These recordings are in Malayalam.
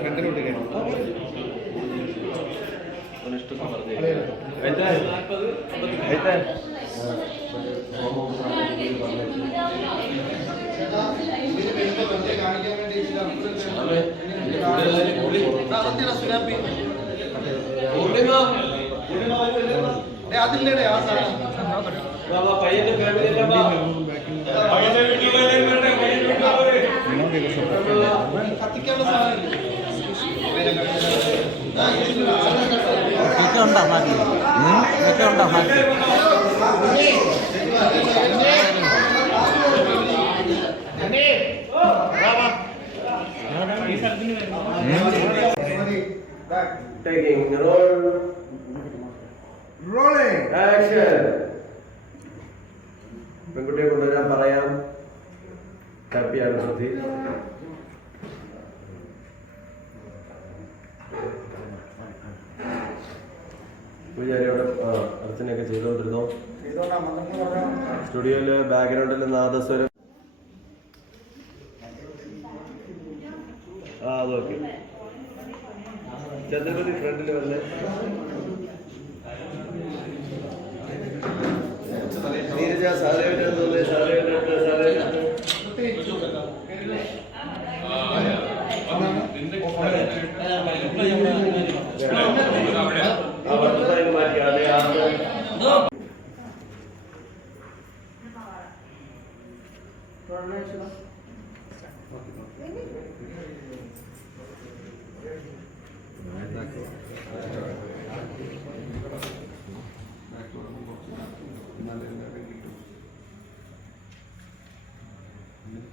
ഫ്രണ്ടിലോട്ട് അതില്ലേ ആ പയ്യന്റെ കത്തിക്കാനുള്ള Taking roll. Rolling. Action. പെൺകുട്ടിയെ കൊണ്ടുവരാൻ പറയാം. ഹാപ്പിയാണ് ശ്രുതി. പൂജാരിയോടെ അർച്ചനയൊക്കെ ചെയ്തോണ്ടിരുന്നോ? സ്റ്റുഡിയോയില് ബാക്ക്ഗ്രൗണ്ടിൽ നാദസ്വരം. അതൊക്കെ ചന്ദ്രപതി ഫ്രണ്ടിൽ വന്ന് നീരജ സാധേവനെ മാറ്റി അതെ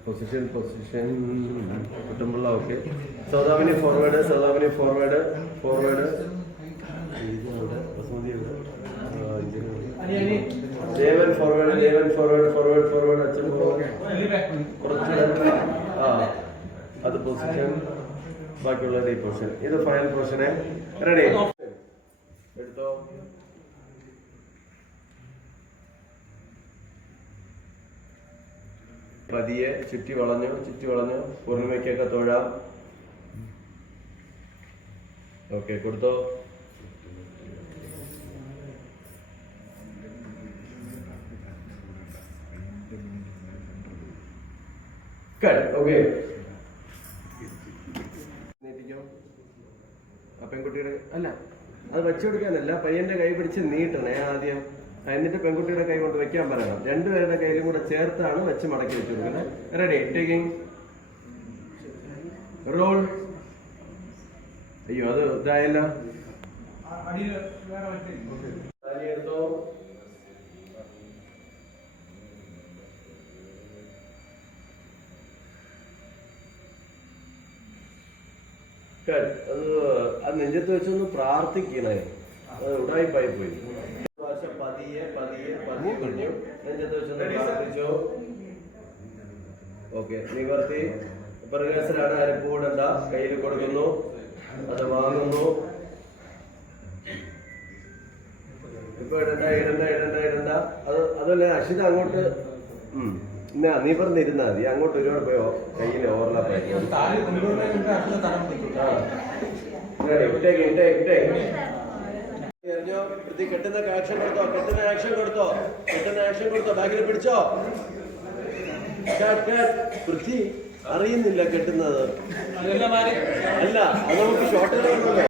പൊസിഷൻ കിട്ടുമ്പോൾ ഓക്കെ. സൗദാമിനി ഫോർവേഡ് ദേവൻ ഫോർവേഡ് അച്ഛൻ കുറച്ച് അത് പൊസിഷൻ, ബാക്കിയുള്ളത് ഈ പൊസിഷൻ. ഇത് ഫൈനൽ പൊസിഷനെ റെഡി എടുത്തോ. പതിയെ ചുറ്റി വളഞ്ഞു പൂർണിമയ്ക്കൊക്കെ തൊഴാം. ഓക്കെ കൊടുത്തോ. ഓക്കെ പെൺകുട്ടിയുടെ അല്ല, അത് വെച്ചു കൊടുക്കാനല്ല, പയ്യന്റെ കൈ പിടിച്ച് നീട്ടണേ ആദ്യം. എന്നിട്ട് പെൺകുട്ടിയുടെ കൈ കൊണ്ട് വെക്കാൻ പറയണം. രണ്ടുപേരുടെ കയ്യിലും കൂടെ ചേർത്താണ് വെച്ച് മടക്കി വെച്ചു കൊടുക്കുന്നത്. Ready, taking roll. അയ്യോ അത് ഇതായല്ല. എടുത്തോ. അത് നെഞ്ചത്ത് വെച്ചൊന്ന് പ്രാർത്ഥിക്കണേ. അത് ഉടായിപ്പായി പോയി. പതിയെ കഴിഞ്ഞു. നെഞ്ചത്ത് വെച്ചൊന്ന് പ്രാർത്ഥിച്ചോ. ഓക്കെ നിവർത്തി. ഇപ്പൊ റിഹേഴ്സലാണ്. അരപ്പ് കൂടണ്ട. കയ്യിൽ കൊടുക്കുന്നു, അത് വാങ്ങുന്നു. ഇപ്പൊ ഇടണ്ട. അതല്ല അക്ഷിത അങ്ങോട്ട് നീ പറഞ്ഞിരുന്നാ മതി. അങ്ങോട്ട് ഒരുപാട് പോയോ കയ്യിൽ ഓവർലാപ്പ്. കെട്ടുന്ന ആക്ഷൻ കൊടുത്തോ. ബാക്കിൽ പിടിച്ചോ. പൃഥ്വി അറിയുന്നില്ല കെട്ടുന്നത്. അല്ല അത് നമുക്ക് ഷോർട്ടിൽ വേണമല്ലോ.